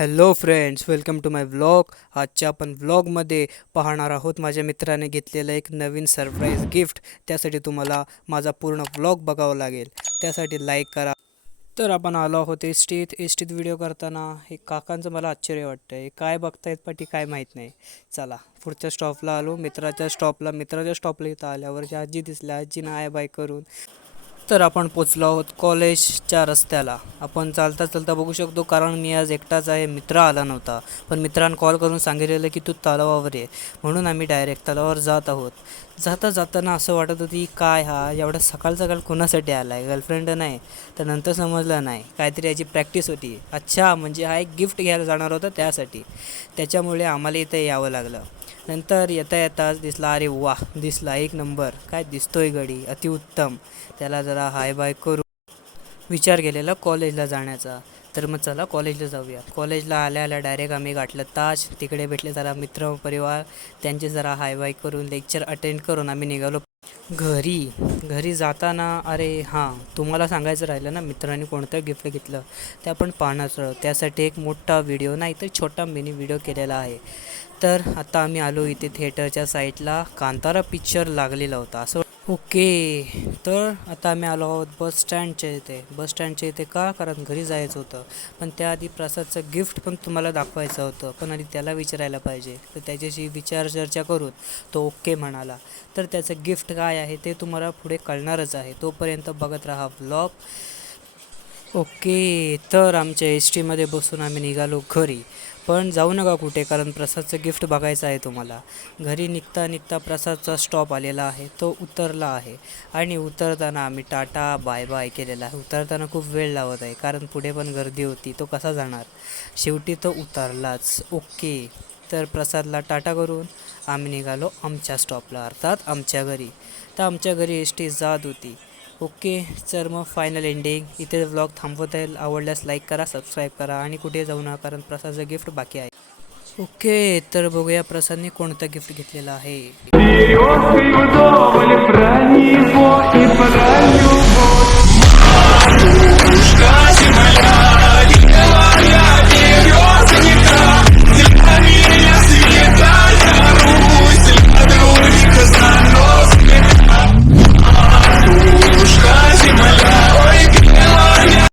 Hello friends, welcome to my vlog. आजच्या आपण व्लॉगमध्ये पाहणार आहोत माझ्या मित्राने घेतलेलं एक नवीन सरप्राईज गिफ्ट. त्यासाठी तुम्हाला माझा पूर्ण व्लॉग बघावा लागेल. त्यासाठी लाईक करा. तर आपण आलो आहोत एसटीत व्हिडिओ करताना हे काकांचं मला आश्चर्य वाटतं. हे काय बघतायत पाठी काय माहीत नाही. चला पुढच्या स्टॉपला आलो, मित्राच्या स्टॉपला इथं आल्यावर जी आजी दिसल्या, आजीनं आय बाय करून तर आपण पोचलो आहोत कॉलेजच्या रस्त्याला. आपण चालता चालता बघू शकतो, कारण मी आज एकटाच आहे, मित्र आला नव्हता. पण मित्रानं कॉल करून सांगितलेलं की तू तलावावर ये, म्हणून आम्ही डायरेक्ट तलावावर जात आहोत. जाताना असं वाटत होती काय हा एवढा सकाळ सकाळ कोणासाठी आला आहे, गर्लफ्रेंड नाही. तर नंतर समजलं नाही, काहीतरी याची प्रॅक्टिस होती. अच्छा, म्हणजे हा एक गिफ्ट घ्यायला जाणार होता त्याच्यामुळे आम्हाला इथं यावं लागलं. नंतर येता येताच दिसला, अरे वा, दिसला एक नंबर, काय दिसतोय गडी, अतिउत्तम. त्याला जरा हाय बाय करू विचार केलेला कॉलेजला जाण्याचा. तर मग चला कॉलेजला जाऊया. कॉलेजला आल्या डायरेक्ट आम्ही गाठलं ताज. तिकडे भेटले जरा मित्र परिवार, त्यांचे जरा हाय बाय करून लेक्चर अटेंड करून आम्ही निघालो घरी जाताना. अरे हां, तुम्हाला सांगायचं राहिलं ना, मित्रांनी कोणतं गिफ्ट घेतलं ते आपण पाहण्याचं. त्यासाठी एक मोठा व्हिडिओ नाही तर छोटा मिनी व्हिडिओ केलेला आहे. तर आता आम्ही आलो इथे थिएटरच्या साईडला. कांतारा पिक्चर लागलेला होता असं. ओके, तर आता आम्ही आलो आहोत बस स्टँडच्या इथे का, कारण घरी जायचं होतं. पण त्याआधी प्रसादचं गिफ्ट पण तुम्हाला दाखवायचं होतं, पण आधी त्याला विचारायला पाहिजे. तर त्याच्याशी चर्चा करून तो ओके म्हणाला. तर त्याचं गिफ्ट काय आहे ते तुम्हाला पुढे कळणारच आहे. तोपर्यंत बघत राहा व्लॉग. ओके, तर आमच्या टीमध्ये बसून आम्ही निघालो घरी. पण जाऊ नका कुठे, कारण प्रसादचं गिफ्ट बघायचं आहे तुम्हाला. घरी निघता प्रसादचा स्टॉप आलेला आहे, तो उतरला आहे. आणि उतरताना आम्ही टाटा बाय बाय केलेला आहे. उतरताना खूप वेळ लावत आहे, कारण पुढे पण गर्दी होती, तो कसा जाणार. शेवटी तो उतरलाच. ओके, तर प्रसादला टाटा करून आम्ही निघालो आमच्या स्टॉपला, अर्थात आमच्या घरी. तर आमच्या घरी टी जात होती. ओके, तर मग फायनल एंडिंग इथे व्लॉग थांबवता येईल. आवडल्यास लाईक करा, सबस्क्राईब करा आणि कुठे जाऊ नका, कारण प्रसादचं गिफ्ट बाकी आहे. ओके, तर बघूया प्रसादने कोणतं गिफ्ट घेतलेलं आहे.